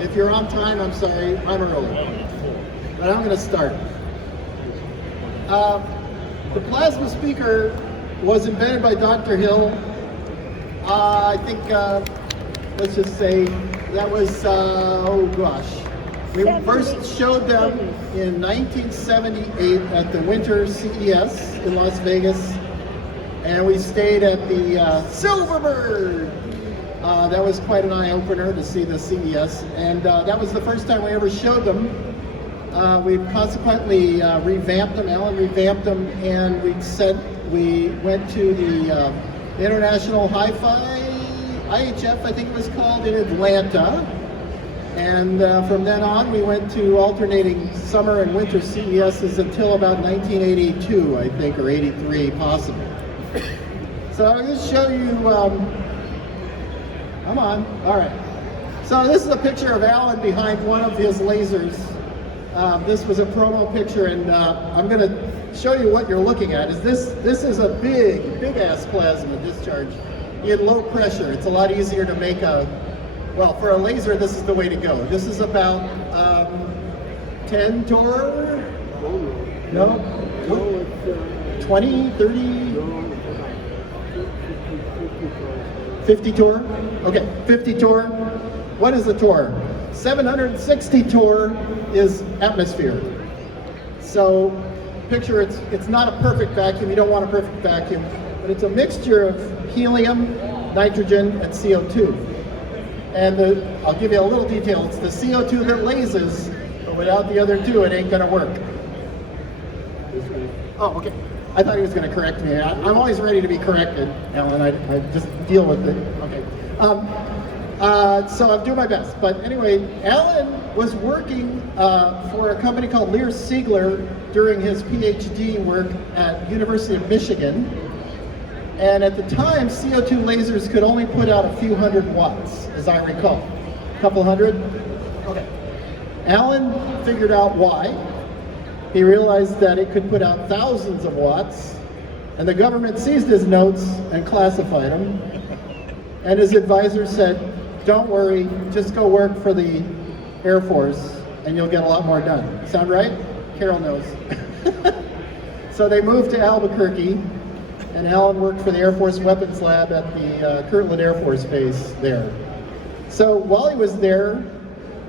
If you're on time, I'm sorry, I'm early. But I'm going to start. The plasma speaker was invented by Dr. Hill. I think, let's just say, that was, oh gosh. We first showed them in 1978 at the Winter CES in Las Vegas. And we stayed at the Silverbird. That was quite an eye-opener to see the CES. And that was the first time we ever showed them. We've consequently revamped them, Alan revamped them, and we went to the International Hi-Fi, IHF I think it was called, in Atlanta. And from then on we went to alternating summer and winter CESs until about 1982, I think, or 83 possibly. So I'll just show you, come on, all right. So this is a picture of Alan behind one of his lasers. This was a promo picture, and I'm going to show you what you're looking at. This is a big ass plasma discharge in low pressure. It's a lot easier to make well, for a laser, this is the way to go. This is about 10 torr? No? 20, 30? 50 torr? Okay, 50 torr. What is the torr? 760 torr is atmosphere. So picture it's not a perfect vacuum. You don't want a perfect vacuum, but it's a mixture of helium, nitrogen, and CO2. And I'll give you a little detail. It's the CO2 that lasers, but without the other two, it ain't gonna work. Oh, okay. I thought he was gonna correct me. I'm always ready to be corrected, Alan. I just deal with it. Okay. So I'm doing my best. But anyway, Alan was working for a company called Lear Siegler during his PhD work at University of Michigan. And at the time, CO2 lasers could only put out a few hundred watts, as I recall. A couple hundred? Okay. Alan figured out why. He realized that it could put out thousands of watts, and the government seized his notes and classified them. And his advisor said, don't worry, just go work for the Air Force, and you'll get a lot more done. Sound right? Carol knows. So they moved to Albuquerque, and Alan worked for the Air Force Weapons Lab at the Kirtland Air Force Base there. So while he was there,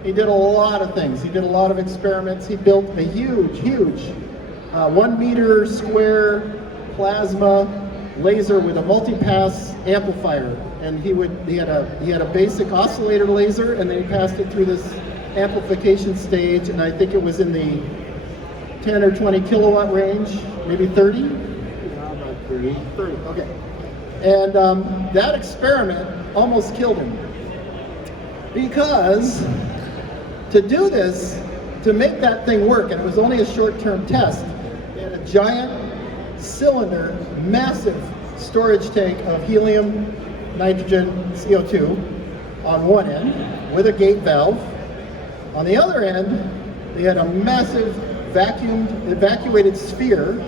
he did a lot of things. He did a lot of experiments. He built a huge 1 meter square plasma laser with a multi-pass amplifier. And he had a basic oscillator laser, and then he passed it through this amplification stage, and I think it was in the 10 or 20 kilowatt range, maybe 30? 30, okay. And that experiment almost killed him. Because to do this, to make that thing work, and it was only a short-term test, they had a giant cylinder, massive storage tank of helium, nitrogen, CO2 on one end with a gate valve. On the other end, they had a massive evacuated sphere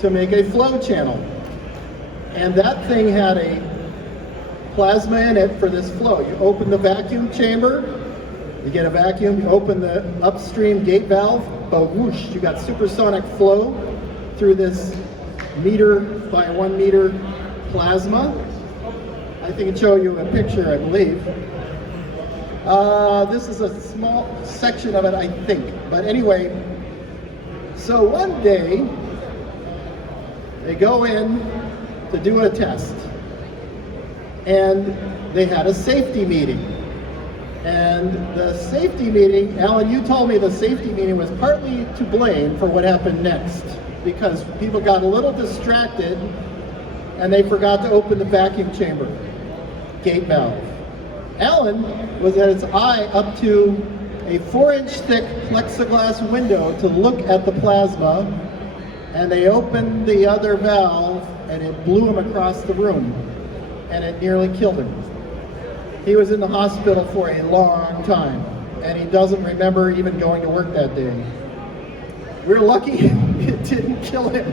to make a flow channel. And that thing had a plasma in it for this flow. You open the vacuum chamber, you get a vacuum, you open the upstream gate valve, but whoosh, you got supersonic flow through this meter by 1 meter plasma. I think I'd show you a picture, I believe. This is a small section of it, I think. But anyway, so one day, they go in to do a test. And they had a safety meeting. And the safety meeting, Alan, you told me the safety meeting was partly to blame for what happened next, because people got a little distracted and they forgot to open the vacuum chamber gate valve. Alan was at his eye up to a 4-inch thick plexiglass window to look at the plasma, and they opened the other valve and it blew him across the room, and it nearly killed him. He was in the hospital for a long time, and he doesn't remember even going to work that day. We're lucky it didn't kill him.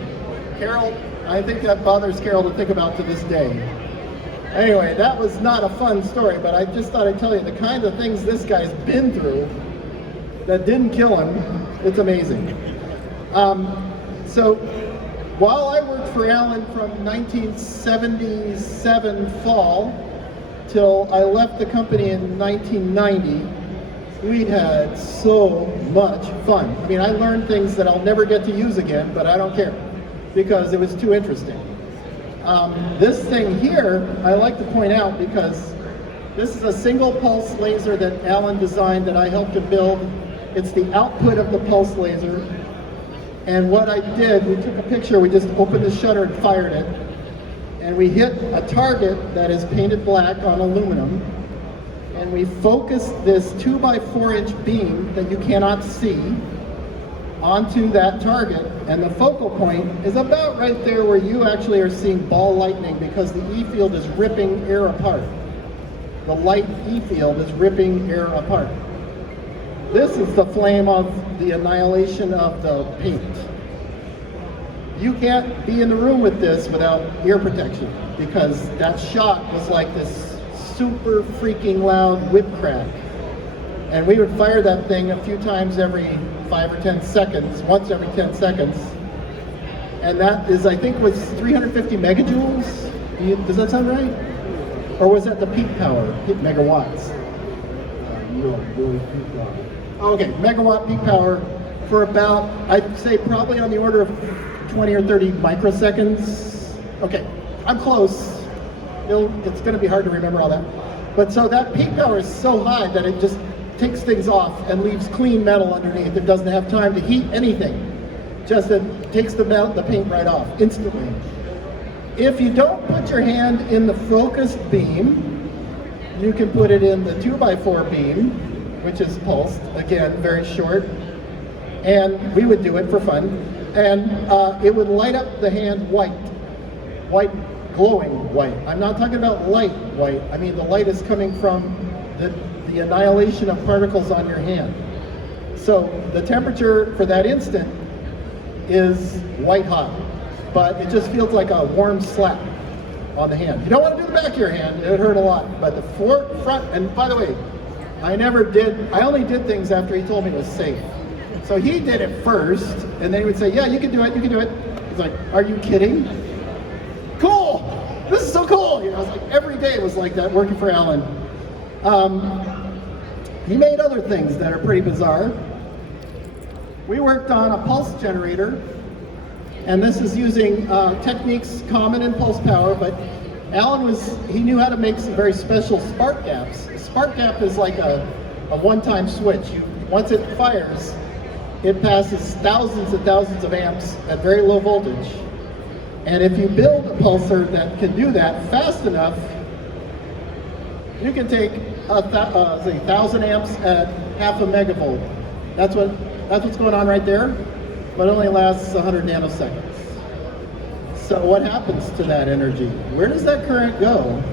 Carol, I think that bothers Carol to think about to this day. Anyway, that was not a fun story, but I just thought I'd tell you the kind of things this guy's been through that didn't kill him. It's amazing. So while I worked for Alan from 1977 fall till I left the company in 1990, we'd had so much fun. I mean, I learned things that I'll never get to use again, but I don't care because it was too interesting. This thing here, I like to point out because this is a single pulse laser that Alan designed that I helped him build. It's the output of the pulse laser. And what I did, we took a picture, we just opened the shutter and fired it. And we hit a target that is painted black on aluminum. And we focused this 2x4-inch beam that you cannot see onto that target, and the focal point is about right there where you actually are seeing ball lightning because the E field is ripping air apart. The light E field is ripping air apart. This is the flame of the annihilation of the paint. You can't be in the room with this without ear protection because that shot was like this super freaking loud whip crack. And we would fire that thing a few times every 5 or 10 seconds, once every 10 seconds. And that is, I think, was 350 megajoules. Does that sound right? Or was that the peak power, megawatts? Okay, megawatt peak power for about, I'd say probably on the order of 20 or 30 microseconds. Okay, I'm close. It's going to be hard to remember all that. But so that peak power is so high that it just takes things off and leaves clean metal underneath. It doesn't have time to heat anything. Just it takes the paint right off instantly. If you don't put your hand in the focused beam, you can put it in the 2x4 beam, which is pulsed, again, very short. And we would do it for fun. And it would light up the hand white, glowing white. I'm not talking about light white. I mean, the light is coming from the annihilation of particles on your hand. So the temperature for that instant is white hot, but it just feels like a warm slap on the hand. You don't want to do the back of your hand, it would hurt a lot, but the front, and by the way, I only did things after he told me it was safe. So he did it first, and then he would say, yeah, you can do it, you can do it. He's like, are you kidding? Cool, this is so cool. You know, it's like every day it was like that working for Alan. He made other things that are pretty bizarre. We worked on a pulse generator, and this is using techniques common in pulse power, but Alan he knew how to make some very special spark gaps. A spark gap is like a one-time switch. Once it fires, it passes thousands and thousands of amps at very low voltage. And if you build a pulsar that can do that fast enough, you can take 1,000 amps at half a megavolt. That's what's going on right there, but it only lasts 100 nanoseconds. So what happens to that energy? Where does that current go?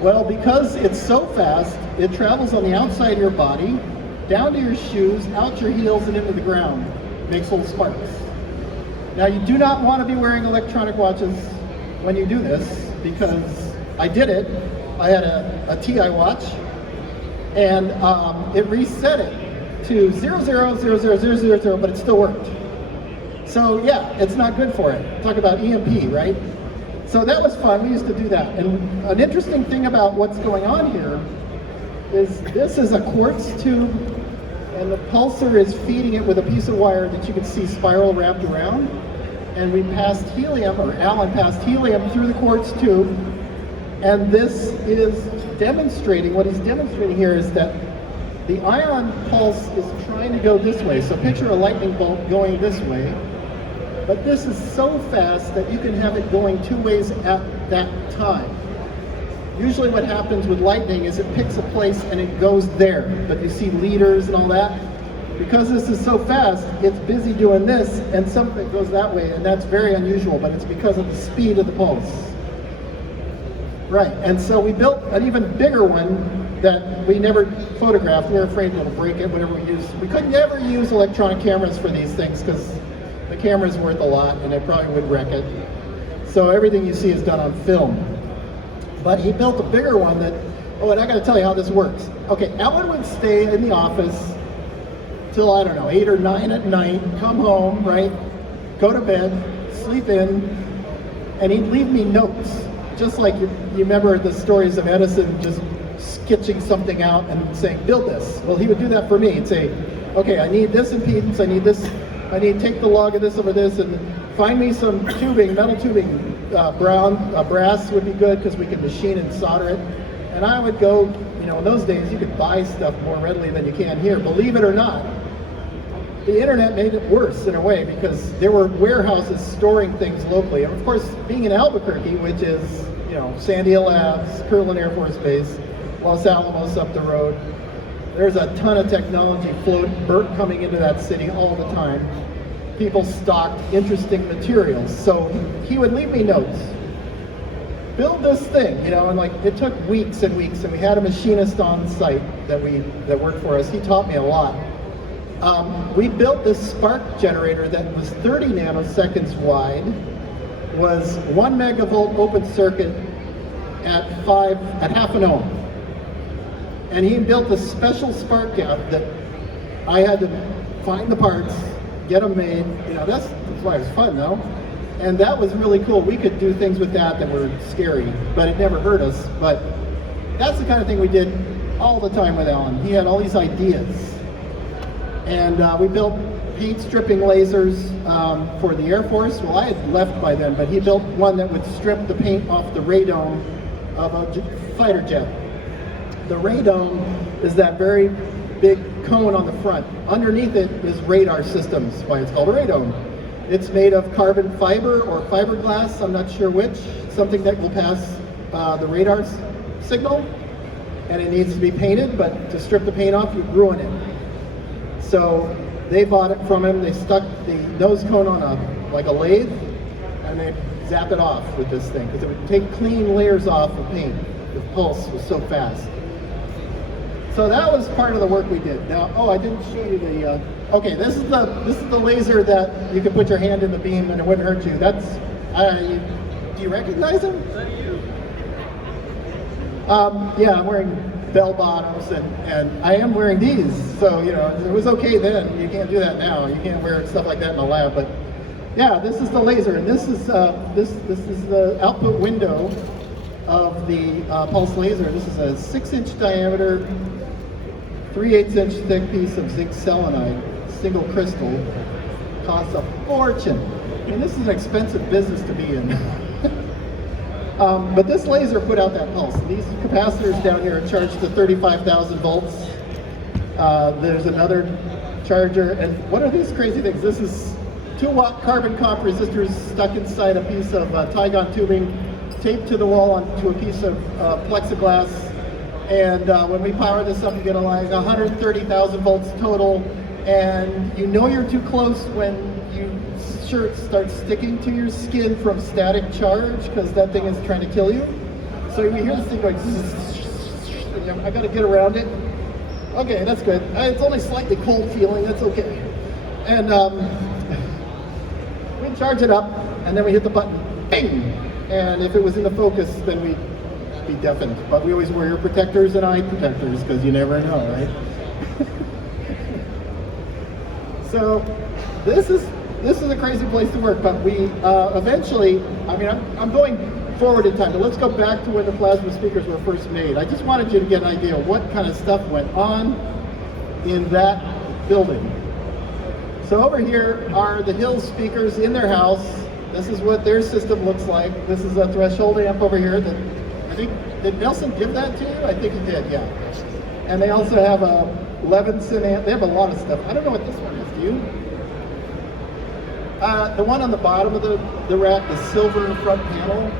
Well, because it's so fast, it travels on the outside of your body, down to your shoes, out your heels, and into the ground. Makes little sparks. Now, you do not want to be wearing electronic watches when you do this, because I did it. I had a TI watch, and it reset it to 000000, but it still worked. So yeah, it's not good for it. Talk about EMP, right? So that was fun. We used to do that. And an interesting thing about what's going on here is this is a quartz tube, and the pulsar is feeding it with a piece of wire that you can see spiral wrapped around. And we passed helium, or Alan passed helium through the quartz tube. And this is demonstrating, what he's demonstrating here is that the ion pulse is trying to go this way. So picture a lightning bolt going this way. But this is so fast that you can have it going two ways at that time. Usually what happens with lightning is it picks a place and it goes there. But you see leaders and all that. Because this is so fast, it's busy doing this, and some of it goes that way, and that's very unusual, but it's because of the speed of the pulse. Right, and so we built an even bigger one that we never photographed. We were afraid it'll break it, whatever we use. We could never use electronic cameras for these things because the camera's worth a lot and it probably would wreck it. So everything you see is done on film. But he built a bigger one that, oh, and I got to tell you how this works. Okay, Ellen would stay in the office till, I don't know, 8 or 9 at night, come home, right, go to bed, sleep in, and he'd leave me notes. Just like you remember the stories of Edison just sketching something out and saying, build this. Well, he would do that for me. He'd say, okay, I need this impedance, I need this, I need to take the log of this over this, and find me some tubing, metal tubing, brass would be good because we could machine and solder it. And I would go, you know, in those days you could buy stuff more readily than you can here, believe it or not. The internet made it worse in a way because there were warehouses storing things locally. And of course, being in Albuquerque, which is, you know, Sandia Labs, Kirtland Air Force Base, Los Alamos up the road, there's a ton of technology coming into that city all the time. People stocked interesting materials. So he would leave me notes. Build this thing, you know, and like it took weeks and weeks, and we had a machinist on site that worked for us. He taught me a lot. We built this spark generator that was 30 nanoseconds wide, was 1 megavolt open circuit at half an ohm. And he built a special spark gap that I had to find the parts, get them made. You know, that's why it was fun though. And that was really cool. We could do things with that were scary, but it never hurt us. But that's the kind of thing we did all the time with Alan. He had all these ideas. And we built paint stripping lasers for the Air Force. Well, I had left by then, but he built one that would strip the paint off the radome of a fighter jet. The radome is that very big cone on the front. Underneath it is radar systems, why it's called a radome. It's made of carbon fiber or fiberglass, I'm not sure which, something that will pass the radar signal, and it needs to be painted, but to strip the paint off, you'd ruin it. So they bought it from him, they stuck the nose cone on like a lathe, and they zap it off with this thing, because it would take clean layers off of paint. The pulse was so fast. So that was part of the work we did. Now, oh, I didn't show you the, okay, this is the laser that you can put your hand in the beam and it wouldn't hurt you. That's, do you recognize him? Is that you? Yeah, I'm wearing bell bottoms and I am wearing these. So, you know, it was okay then. You can't do that now. You can't wear stuff like that in the lab. But yeah, this is the laser, and this is the output window of the pulse laser. This is a 6-inch diameter, 3/8-inch thick piece of zinc selenide, single crystal. Costs a fortune. I mean, this is an expensive business to be in. But this laser put out that pulse. These capacitors down here are charged to 35,000 volts. There's another charger, and what are these crazy things? This is 2-watt carbon comp resistors stuck inside a piece of Tygon tubing, taped to the wall onto a piece of plexiglass. And when we power this up, you get like 130,000 volts total. And you know you're too close when your shirt starts sticking to your skin from static charge, because that thing is trying to kill you. So you hear this thing going, I gotta get around it. Okay, that's good. It's only slightly cold feeling, that's okay. And we charge it up, and then we hit the button, bing! And if it was in the focus, then we'd be deafened. But we always wear ear protectors and eye protectors, because you never know, right? So this is a crazy place to work, but we eventually, I mean, I'm going forward in time, but let's go back to when the plasma speakers were first made. I just wanted you to get an idea of what kind of stuff went on in that building. So over here are the Hill speakers in their house. This is what their system looks like. This is a threshold amp over here that, I think, did Nelson give that to you? I think he did, yeah. And they also have a Levinson amp. They have a lot of stuff. I don't know what this one is, do you? The one on the bottom of the rack, the silver front panel.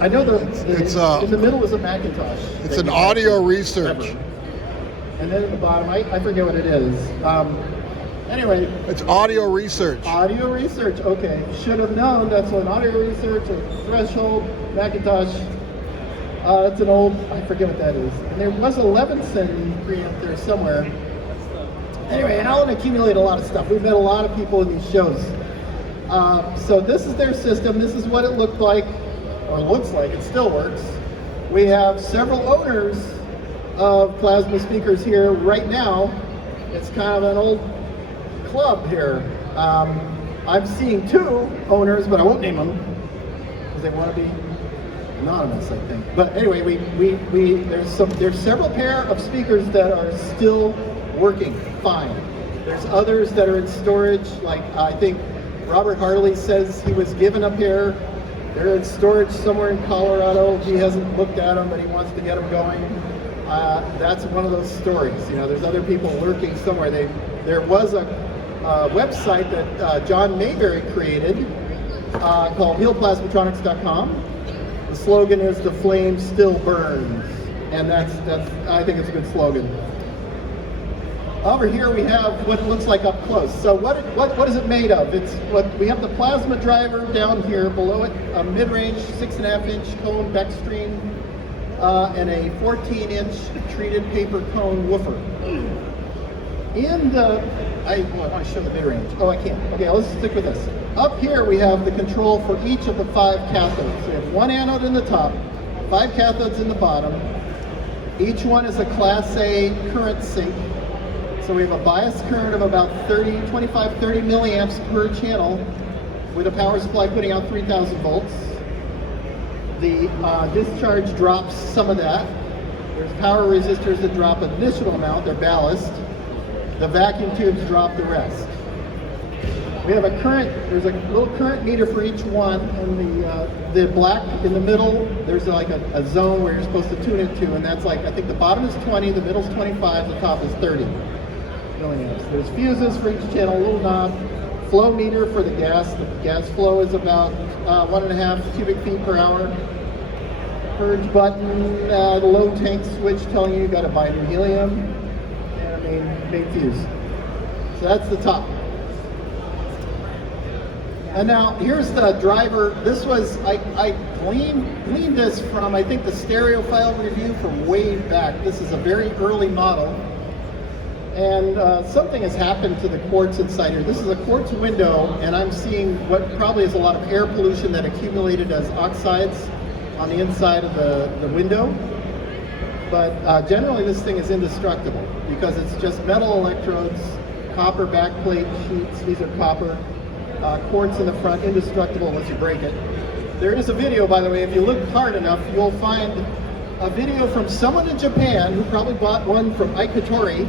I know in the middle is a Macintosh. It's an audio research. And then at the bottom, I forget what it is. Anyway. It's audio research. Audio research, okay. Should have known, that's an audio research, a threshold, Macintosh. That's an old, I forget what that is. And there was a Levinson preamp there somewhere. Anyway, Alan accumulated a lot of stuff. We've met a lot of people in these shows. So this is their system. This is what it looked like. or looks like it still works. We have several owners of plasma speakers here right now. It's kind of an old club here. I'm seeing 2 owners, but I won't name them because they want to be anonymous, I think. But anyway, there's several pair of speakers that are still working fine. There's others that are in storage, like I think Robert Harley says he was given a pair. They're in storage somewhere in Colorado. He hasn't looked at them, but he wants to get them going. That's one of those stories. You know, there's other people lurking somewhere. There was a website that John Mayberry created called healplasmatronics.com. The slogan is "The flame still burns," and that's I think it's a good slogan. Over here we have what it looks like up close. So what is it made of? We have the plasma driver down here, below it a mid-range 6.5-inch cone Beckstream and a 14-inch treated paper cone woofer. I want to show the mid-range. Oh, I can't. Okay, let's stick with this. Up here we have the control for each of the 5 cathodes. So we have 1 anode in the top, 5 cathodes in the bottom. Each one is a Class A current sink. So we have a bias current of about 25, 30 milliamps per channel with a power supply putting out 3,000 volts. The discharge drops some of that. There's power resistors that drop an additional amount, they're ballast. The vacuum tubes drop the rest. We have there's a little current meter for each one, and the black in the middle, there's like a zone where you're supposed to tune it to, and that's like, I think the bottom is 20, the middle's 25, the top is 30 milliamps. There's fuses for each channel, a little knob, flow meter for the gas. The gas flow is about 1.5 cubic feet per hour. Purge button, the low tank switch telling you got to buy new helium, and a big fuse. So that's the top. And now here's the driver. This was, I gleaned this from, I think, the Stereophile review from way back. This is a very early model. And something has happened to the quartz inside here. This is a quartz window, and I'm seeing what probably is a lot of air pollution that accumulated as oxides on the inside of the window. But generally this thing is indestructible because it's just metal electrodes, copper backplate sheets, these are copper, quartz in the front, indestructible unless you break it. There is a video, by the way, if you look hard enough, you'll find a video from someone in Japan who probably bought one from Ikatori,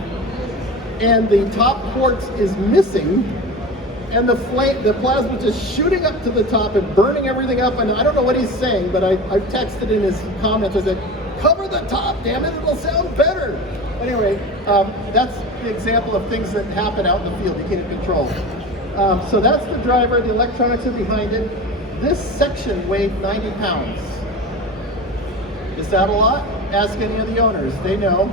and the top quartz is missing, and the plasma just shooting up to the top and burning everything up. And I don't know what he's saying, but I texted in his comments, I said, cover the top, damn it, it'll sound better. Anyway, that's the example of things that happen out in the field you can't control. So that's the driver, the electronics are behind it. This section weighed 90 pounds. Is that a lot? Ask any of the owners, they know.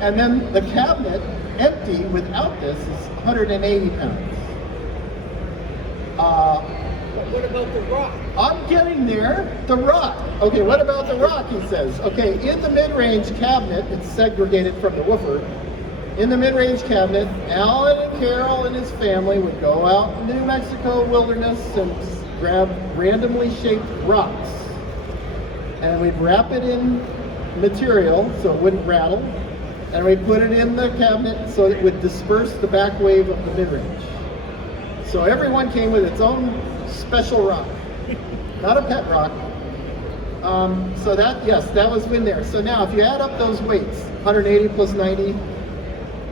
And then the cabinet, empty without this, is 180 pounds. What about the rock? I'm getting there. The rock. Okay, what about the rock, he says. Okay, in the mid-range cabinet, it's segregated from the woofer. In the mid-range cabinet, Alan and Carol and his family would go out in the New Mexico wilderness and grab randomly shaped rocks. And we'd wrap it in material so it wouldn't rattle. And we'd put it in the cabinet so it would disperse the back wave of the mid-range. So everyone came with its own special rock, not a pet rock. So that, yes, that was in there. So now if you add up those weights, 180 plus 90,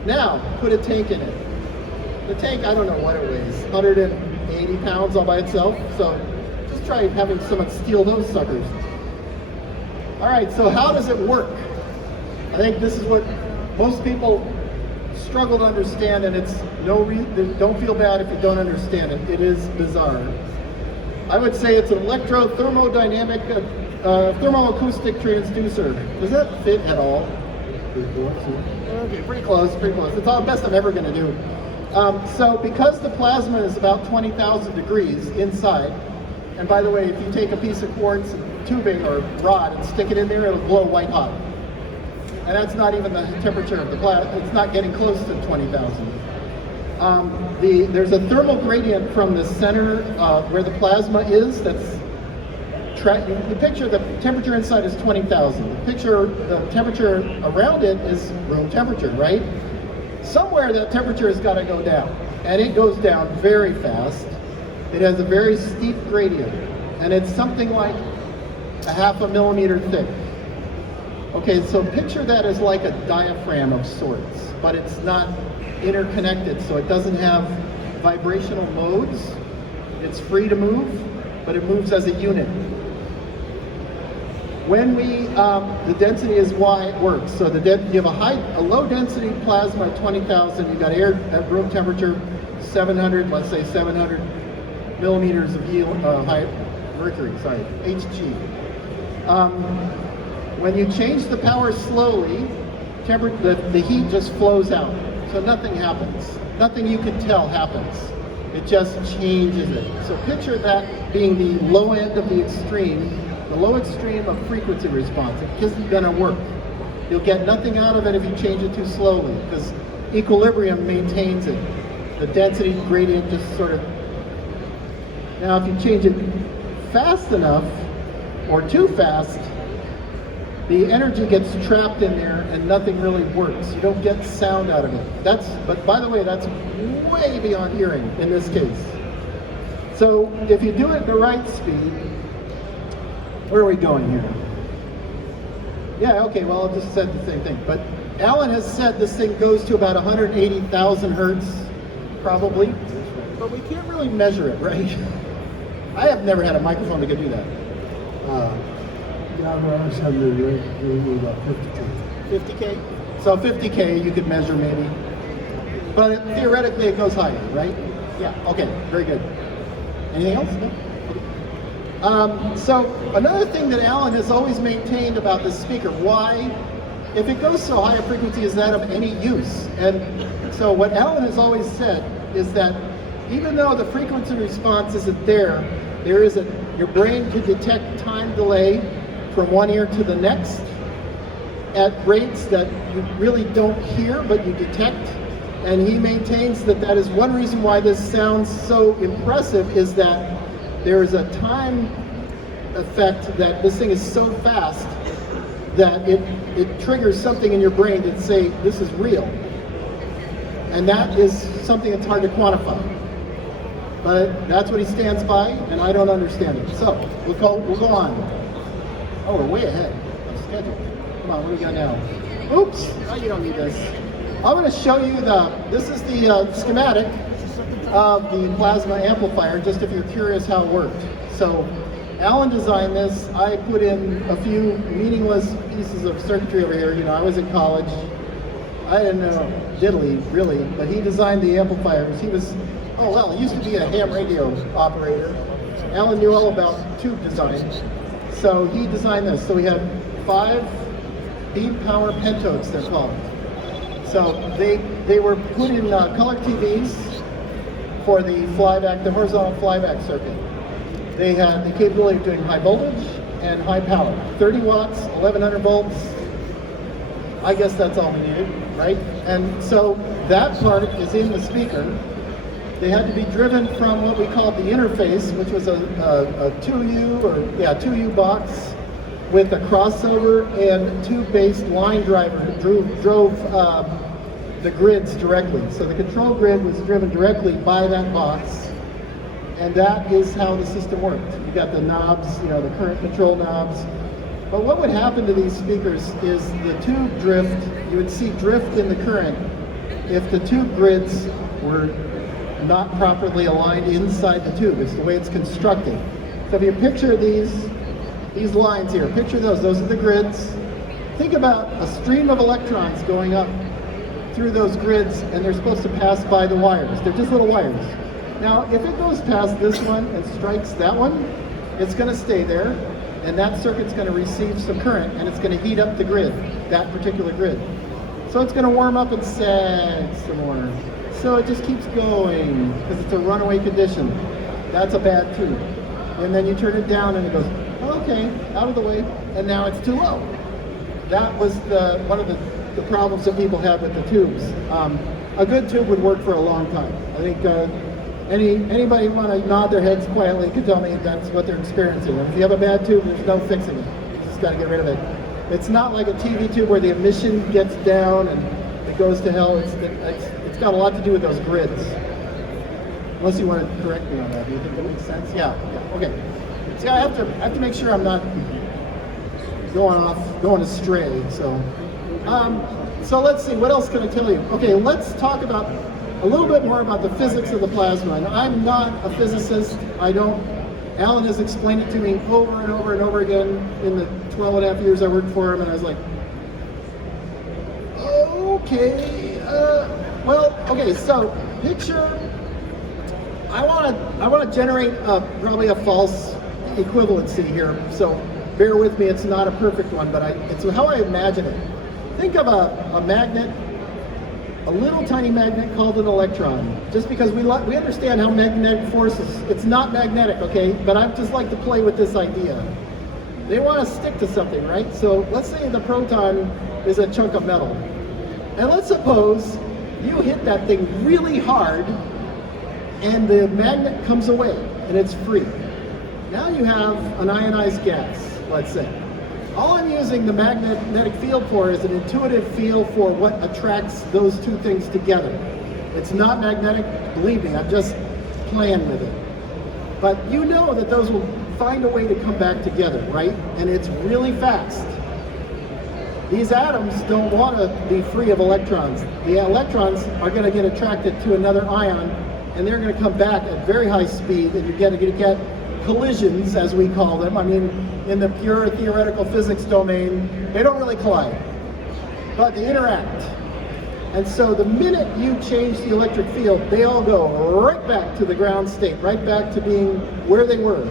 now put a tank in it. The tank, I don't know what it weighs, 180 pounds all by itself. So just try having someone steal those suckers. All right, so how does it work? I think this is what most people struggle to understand, and it's don't feel bad if you don't understand it. It is bizarre. I would say it's an electro-thermodynamic, thermoacoustic transducer. Does that fit at all? Okay, pretty close, pretty close. It's all the best I'm ever going to do. So because the plasma is about 20,000 degrees inside, and by the way, if you take a piece of quartz tubing or rod and stick it in there, it'll glow white hot. And that's not even the temperature of the plasma. It's not getting close to 20,000. There's a thermal gradient from the center where the plasma is that's you picture the temperature inside is 20,000. Picture the temperature around it is room temperature, right? Somewhere that temperature has got to go down, and it goes down very fast. It has a very steep gradient, and it's something like a 0.5 millimeter thick. Okay, so picture that as like a diaphragm of sorts, but it's not interconnected, so it doesn't have vibrational modes. It's free to move, but it moves as a unit. When the density is why it works. So you have a low density plasma at 20,000. You've got air at room temperature 700, let's say 700 millimeters of mercury, Hg. When you change the power slowly, the heat just flows out. So nothing happens. Nothing you can tell happens. It just changes it. So picture that being the low end of the extreme, the low extreme of frequency response. It isn't going to work. You'll get nothing out of it if you change it too slowly, because equilibrium maintains it. The density gradient just sort of... Now if you change it fast enough, or too fast, the energy gets trapped in there and nothing really works. You don't get sound out of it. But by the way, that's way beyond hearing in this case. So if you do it at the right speed, where are we going here? Yeah, okay, well, I just said the same thing. But Alan has said this thing goes to about 180,000 hertz, probably. But we can't really measure it, right? I have never had a microphone that could do that. Yeah, I was having about 50K. 50K? So 50K you could measure maybe. But theoretically it goes higher, right? Yeah, okay, very good. Anything else? No? So another thing that Alan has always maintained about this speaker, why, if it goes so high a frequency, is that of any use? And so what Alan has always said is that even though the frequency response isn't there, your brain can detect time delay from one ear to the next at rates that you really don't hear, but you detect. And he maintains that that is one reason why this sounds so impressive, is that there is a time effect that this thing is so fast that it triggers something in your brain that say, this is real. And that is something that's hard to quantify. But that's what he stands by, and I don't understand it. So, we'll go on. Oh, we're way ahead of schedule. Come on, what do we got now? Oops, oh, you don't need this. I'm going to show you this is the schematic of the plasma amplifier, just if you're curious how it worked. So, Alan designed this. I put in a few meaningless pieces of circuitry over here. You know, I was in college. I didn't know diddly, really, but he designed the amplifiers. He used to be a ham radio operator. Alan knew all about tube design. So he designed this. So we have 5 beam power pentodes, they're called. So they were put in color TVs for the flyback, the horizontal flyback circuit. They had the capability of doing high voltage and high power. 30 watts, 1100 volts. I guess that's all we needed, right? And so that part is in the speaker. They had to be driven from what we called the interface, which was a 2U box with a crossover and tube-based line driver that drove the grids directly. So the control grid was driven directly by that box, and that is how the system worked. You got the knobs, the current control knobs. But what would happen to these speakers is the tube drift, you would see drift in the current if the tube grids were not properly aligned inside the tube. It's the way it's constructed. So if you picture these lines here, picture those are the grids. Think about a stream of electrons going up through those grids, and they're supposed to pass by the wires. They're just little wires. Now, if it goes past this one and strikes that one, it's going to stay there, and that circuit's going to receive some current, and it's going to heat up the grid, that particular grid. So it's going to warm up and sag some more. So it just keeps going, because it's a runaway condition. That's a bad tube. And then you turn it down and it goes, okay, out of the way, and now it's too low. That was one of the problems that people had with the tubes. A good tube would work for a long time. I think Anybody want to nod their heads quietly can tell me that's what they're experiencing. And if you have a bad tube, there's no fixing it. You just got to get rid of it. It's not like a TV tube where the emission gets down and it goes to hell. It's got a lot to do with those grids. Unless you want to correct me on that. Do you think that makes sense? Yeah. Okay. See, I have to make sure I'm not going astray. So let's see. What else can I tell you? Okay, let's talk about a little bit more about the physics of the plasma. And I'm not a physicist. Alan has explained it to me over and over and over again in the 12 and a half years I worked for him, and I was like, okay, okay, so picture, I want to generate probably a false equivalency here, so bear with me, it's not a perfect one, but it's how I imagine it. Think of a magnet, a little tiny magnet called an electron. Just because we understand how magnetic forces, it's not magnetic, okay? But I just like to play with this idea. They want to stick to something, right? So let's say the proton is a chunk of metal. And let's suppose you hit that thing really hard and the magnet comes away and it's free. Now you have an ionized gas, let's say. All I'm using the magnetic field for is an intuitive feel for what attracts those two things together. It's not magnetic, believe me, I'm just playing with it. But you know that those will find a way to come back together, right? And it's really fast. These atoms don't want to be free of electrons. The electrons are going to get attracted to another ion, and they're going to come back at very high speed, and you're going to get collisions, as we call them. I mean, in the pure theoretical physics domain, they don't really collide, but they interact. And so the minute you change the electric field, they all go right back to the ground state, right back to being where they were.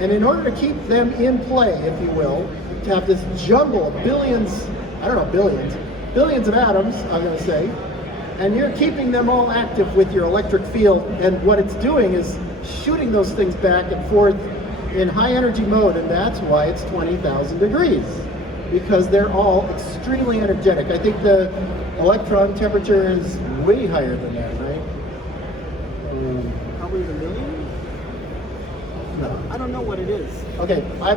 And in order to keep them in play, if you will, to have this jumble of billions of atoms, I'm going to say, and you're keeping them all active with your electric field, and what it's doing is shooting those things back and forth in high energy mode, and that's why it's 20,000 degrees, because they're all extremely energetic. I think the electron temperature is way higher than that, right? Probably the million? No. I don't know what it is. Okay, I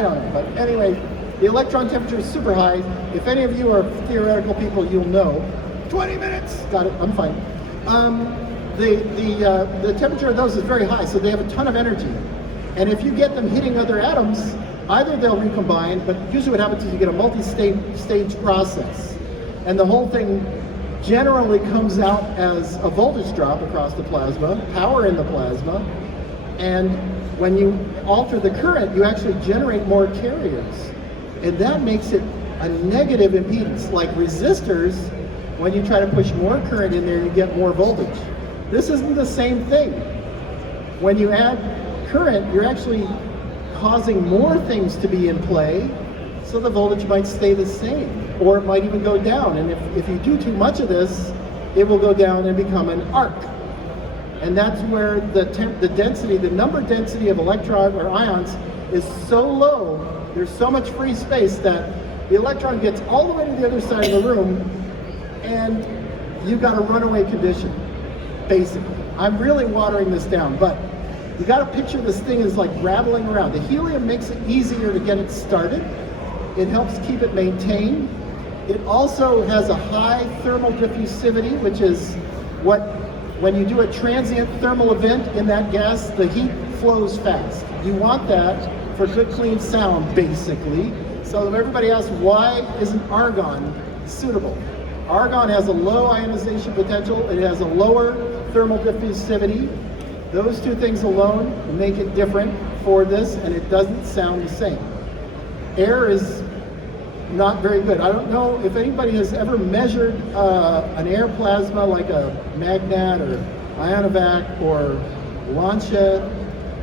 don't know, but anyway, the electron temperature is super high. If any of you are theoretical people, you'll know. 20 minutes! Got it, I'm fine. The temperature of those is very high, so they have a ton of energy. And if you get them hitting other atoms, either they'll recombine, but usually what happens is you get a multi-stage process. And the whole thing generally comes out as a voltage drop across the plasma, power in the plasma, and when you alter the current, you actually generate more carriers. And that makes it a negative impedance. Like resistors, when you try to push more current in there, you get more voltage. This isn't the same thing. When you add current, you're actually causing more things to be in play, so the voltage might stay the same, or it might even go down. And if you do too much of this, it will go down and become an arc. And that's where the density, the number density of electron or ions is so low, there's so much free space that the electron gets all the way to the other side of the room, and you've got a runaway condition, basically. I'm really watering this down, but you got to picture this thing as like rattling around. The helium makes it easier to get it started. It helps keep it maintained. It also has a high thermal diffusivity, which is what, when you do a transient thermal event in that gas, the heat flows fast. You want that for good, clean sound, basically. So if everybody asks, why isn't argon suitable? Argon has a low ionization potential. It has a lower thermal diffusivity. Those two things alone make it different for this, and it doesn't sound the same. Air is not very good. I don't know if anybody has ever measured an air plasma like a Magnat or Ionovac or Lancia,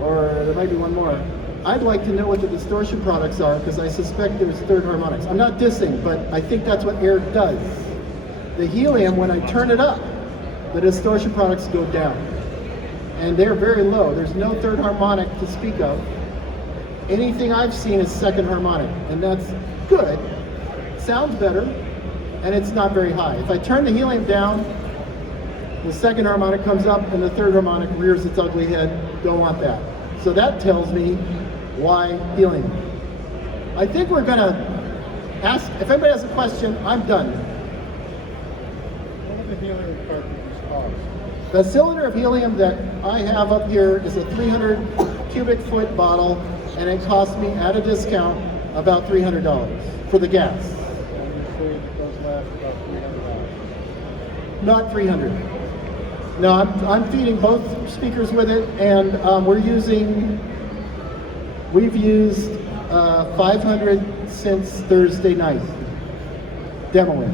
or there might be one more. I'd like to know what the distortion products are, because I suspect there's third harmonics. I'm not dissing, but I think that's what air does. The helium, when I turn it up, the distortion products go down. And they're very low. There's no third harmonic to speak of. Anything I've seen is second harmonic, and that's good. Sounds better, and it's not very high. If I turn the helium down, The second harmonic comes up and the third harmonic rears its ugly head. Don't want that. So that tells me why helium. I think we're gonna ask, if anybody has a question, I'm done. What are the helium cartridges cost? The cylinder of helium that I have up here is a 300 cubic foot bottle, and it cost me at a discount about $300 for the gas. And you say those last about $300. Not 300. No, I'm feeding both speakers with it, and we've used 500 since Thursday night, demoing.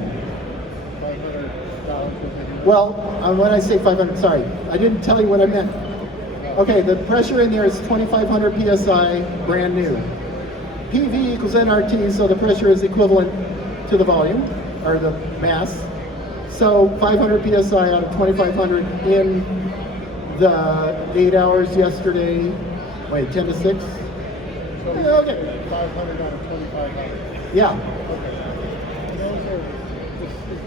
$500 Well, when I say 500, sorry, I didn't tell you what I meant. Okay, the pressure in there is 2,500 PSI, brand new. PV equals nRT, so the pressure is equivalent to the volume, or the mass. So 500 PSI out of 2,500 in the 8 hours yesterday. Wait, 10 to 6? So Okay. 500 out of 2,500. Yeah. Okay. And those are,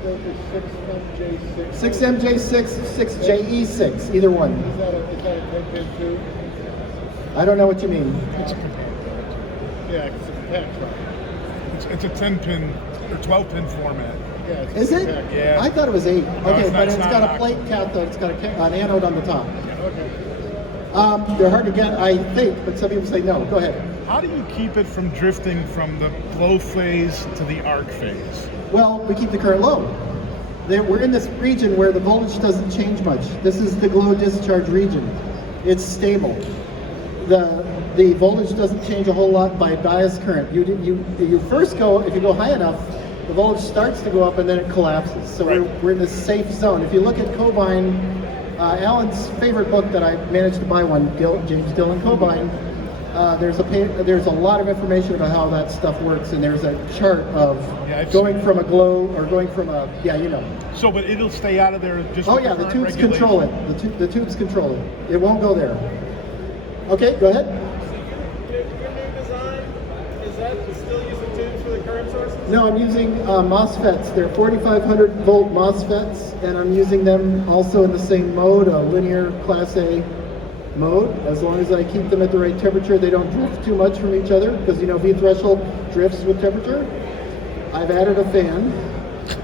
those are 6MJ6. 6MJ6, 6JE6, either one. Is that a 10-pin too? I don't know what you mean. It's a compact. Yeah, it's a compact truck. It's a 10-pin or 12-pin format. Yeah, it's Is it? compact. Yeah. I thought it was 8. Okay, it's not- but it's it's not got a knocked. plate cathode. It's got an anode on the top. Okay. They're hard to get, I think, but some people say no. Go ahead. How do you keep it from drifting from the glow phase to the arc phase? Well, we keep the current low. We're in this region where the voltage doesn't change much. This is the glow discharge region. It's stable. The voltage doesn't change a whole lot by bias current. You first go, if you go high enough, the voltage starts to go up and then it collapses. So Right. we're in this safe zone. If you look at Cobine, Alan's favorite book that I managed to buy one, James Dillon Cobine, there's a lot of information about how that stuff works, and there's a chart of Yeah, I've going seen from a glow or going from a, yeah, you know. So, but it'll stay out of there just Oh with yeah, the current tubes regulation. control it. The tubes control it. It won't go there. Okay, go ahead. Your new design, is that still using tubes for the current sources? No, I'm using MOSFETs. They're 4,500 volt MOSFETs, and I'm using them also in the same mode, a linear Class A mode. As long as I keep them at the right temperature, they don't drift too much from each other, because you know V threshold drifts with temperature. I've added a fan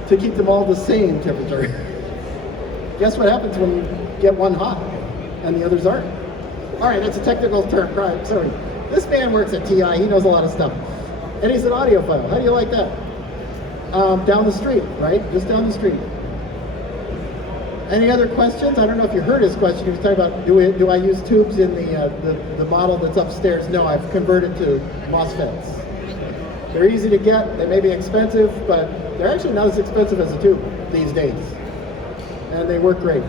to keep them all the same temperature. Guess what happens when you get one hot and the others aren't? All right, that's a technical term, right? Sorry. This man works at TI. He knows a lot of stuff. And he's an audiophile. How do you like that? Down the street, right? Just down the street. Any other questions? I don't know if you heard his question. He was talking about, do I use tubes in the model that's upstairs? No, I've converted to MOSFETs. They're easy to get. They may be expensive, but they're actually not as expensive as a tube these days. And they work great.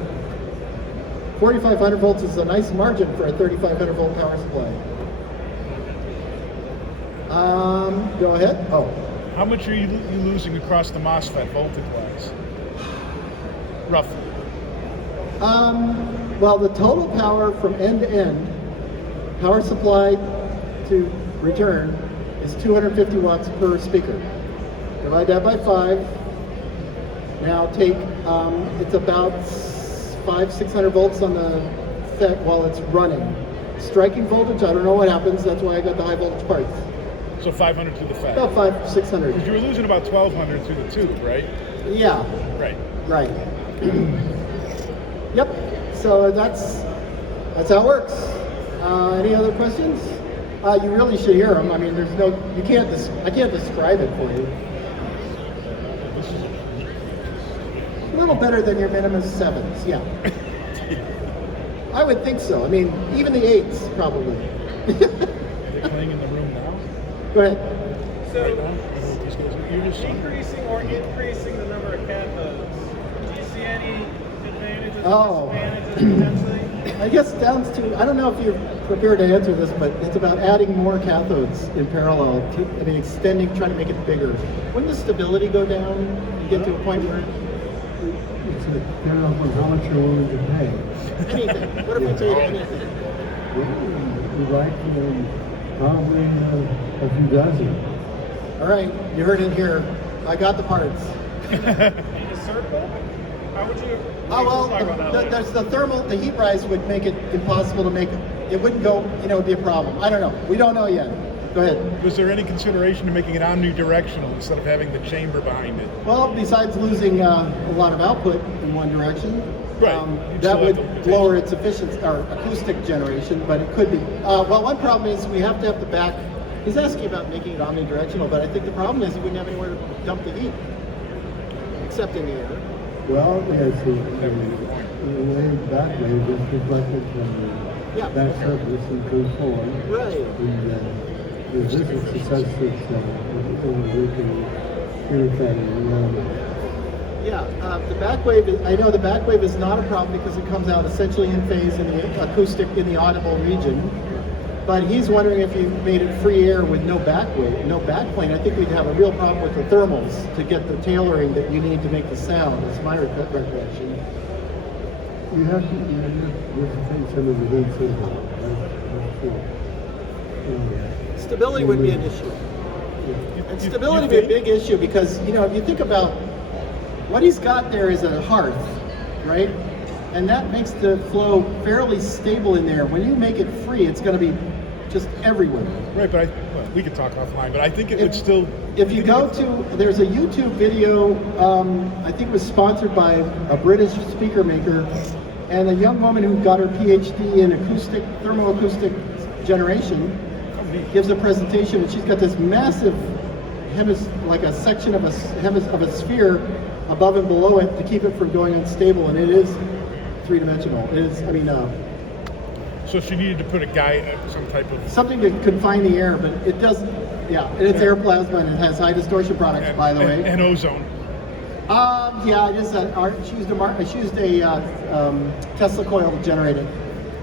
4,500 volts is a nice margin for a 3,500 volt power supply. Go ahead. Oh. How much are you losing across the MOSFET voltage-wise? Roughly. Well, the total power from end to end, power supply to return, is 250 watts per speaker. Divide that by 5. Now take, it's about 500-600 volts on the FET while it's running. Striking voltage, I don't know what happens. That's why I got the high voltage parts. So 500 through the FET. About 500-600. Because you were losing about 1,200 through the tube, right? Yeah. Right. Right. Yep. So that's how it works. Any other questions? You really should hear them. I mean, there's no, I can't describe it for you. A little better than your minimum 7s, yeah. I would think so. I mean, even the 8s probably. They're playing in the room now? Go ahead. So, Right now? You're just decreasing or increasing the number of cathodes, do you see any advantages Oh. or disadvantages potentially? I guess down to, I don't know if you're prepared to answer this, but it's about adding more cathodes in parallel. Extending, trying to make it bigger. Wouldn't the stability go down? You get to a point where It's depending on how much you're willing to pay. anything. What if we take anything? We'd like probably a few dozen. All right, you heard it here. I got the parts. In a circle? How would you? Oh well, talk about that later. there's the thermal, the heat rise would make it impossible to make it. It wouldn't go, it would be a problem. I don't know. We don't know yet. Go ahead. Was there any consideration to making it omnidirectional instead of having the chamber behind it? Well, besides losing a lot of output in one direction, Right. You'd that still would have the limitation. lower its efficiency or acoustic generation, but it could be. Well, one problem is we have to have the back. He's asking about making it omnidirectional, but I think the problem is you wouldn't have anywhere to dump the heat, except in the air. Well, yes, the way back wave is reflected from the Yeah. back surface and goes forward. Right. And the resistance is such that we can purify it around. Yeah, the back wave. I know the back wave is not a problem because it comes out essentially in phase in the acoustic, in the audible region. But he's wondering if you made it free air with no back wave, no backplane. I think we'd have a real problem with the thermals to get the tailoring that you need to make the sound. That's my recollection. You have to take some of the heat signal. That's true. Stability would be an issue. And stability would be a big issue because, if you think about what he's got there is a hearth, right? And that makes the flow fairly stable in there. When you make it free, it's going to be just everywhere. Right, but we could talk offline, but I think it would still... If you go to, there's a YouTube video, I think it was sponsored by a British speaker maker, and a young woman who got her PhD in thermoacoustic generation gives a presentation, and she's got this massive like a section of a sphere above and below it to keep it from going unstable, and it is three-dimensional. It is, So she needed to put some type of... something to confine the air, but it doesn't. Yeah, and it's air plasma, and it has high distortion products, by the way. And ozone. Yeah, it is. She used a Tesla coil to generate it.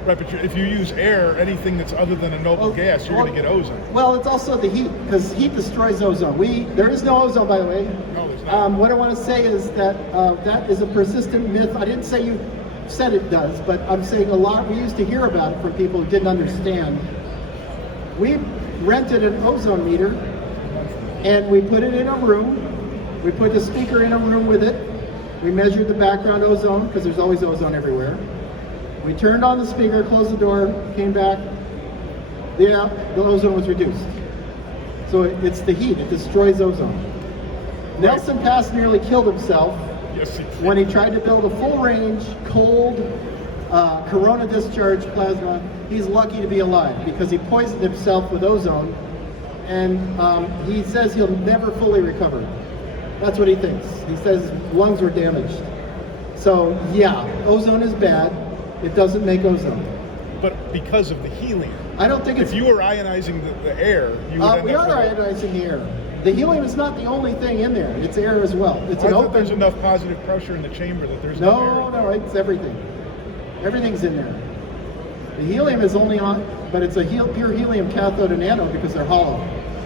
Right, but if you use air, anything that's other than a noble gas, you're going to get ozone. Well, it's also the heat, because heat destroys ozone. There is no ozone, by the way. No, there's not. What I want to say is that that is a persistent myth. I didn't say you said it does, but I'm saying we used to hear about it from people who didn't understand. We rented an ozone meter, and we put it in a room. We put the speaker in a room with it. We measured the background ozone, because there's always ozone everywhere. We turned on the speaker, closed the door, came back. The ozone was reduced. So it's the heat. It destroys ozone. Nelson Pass nearly killed himself when he tried to build a full-range, cold, corona discharge plasma. He's lucky to be alive because he poisoned himself with ozone, and he says he'll never fully recover. That's what he thinks. He says his lungs were damaged. So yeah, ozone is bad. It doesn't make ozone. But because of the helium. I don't think it's... If you were ionizing the air, you would we are ionizing the air. The helium is not the only thing in there. It's air as well. It's an open... there's enough positive pressure in the chamber that there's no air. No, it's everything. Everything's in there. The helium is only on, but it's a pure helium cathode and anode because they're hollow.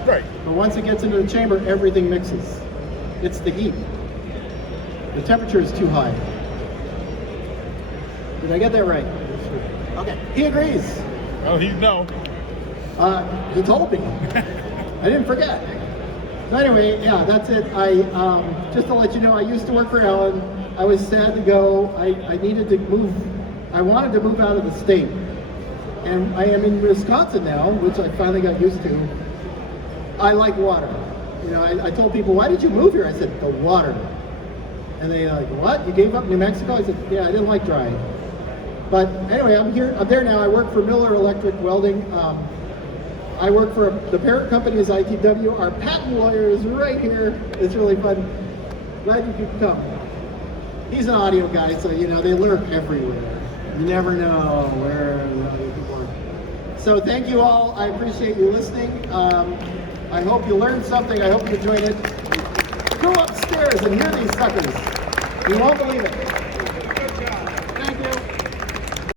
Right. But once it gets into the chamber, everything mixes. It's the heat. The temperature is too high. Did I get that right? Okay. He agrees. Oh, he'd know. He told me. I didn't forget. So anyway, yeah, that's it. Just to let you know, I used to work for Ellen. I was sad to go. I needed to move. I wanted to move out of the state. And I am in Wisconsin now, which I finally got used to. I like water. I told people, why did you move here? I said, the water. And they like, what? You gave up New Mexico? I said, yeah, I didn't like drying. But anyway, I'm there now. I work for Miller Electric Welding. I work for the parent company is ITW. Our patent lawyer is right here. It's really fun. Glad you could come. He's an audio guy, so they lurk everywhere. You never know where the other people are. So thank you all. I appreciate you listening. I hope you learned something. I hope you enjoyed it. Go upstairs and hear these suckers. You won't believe it.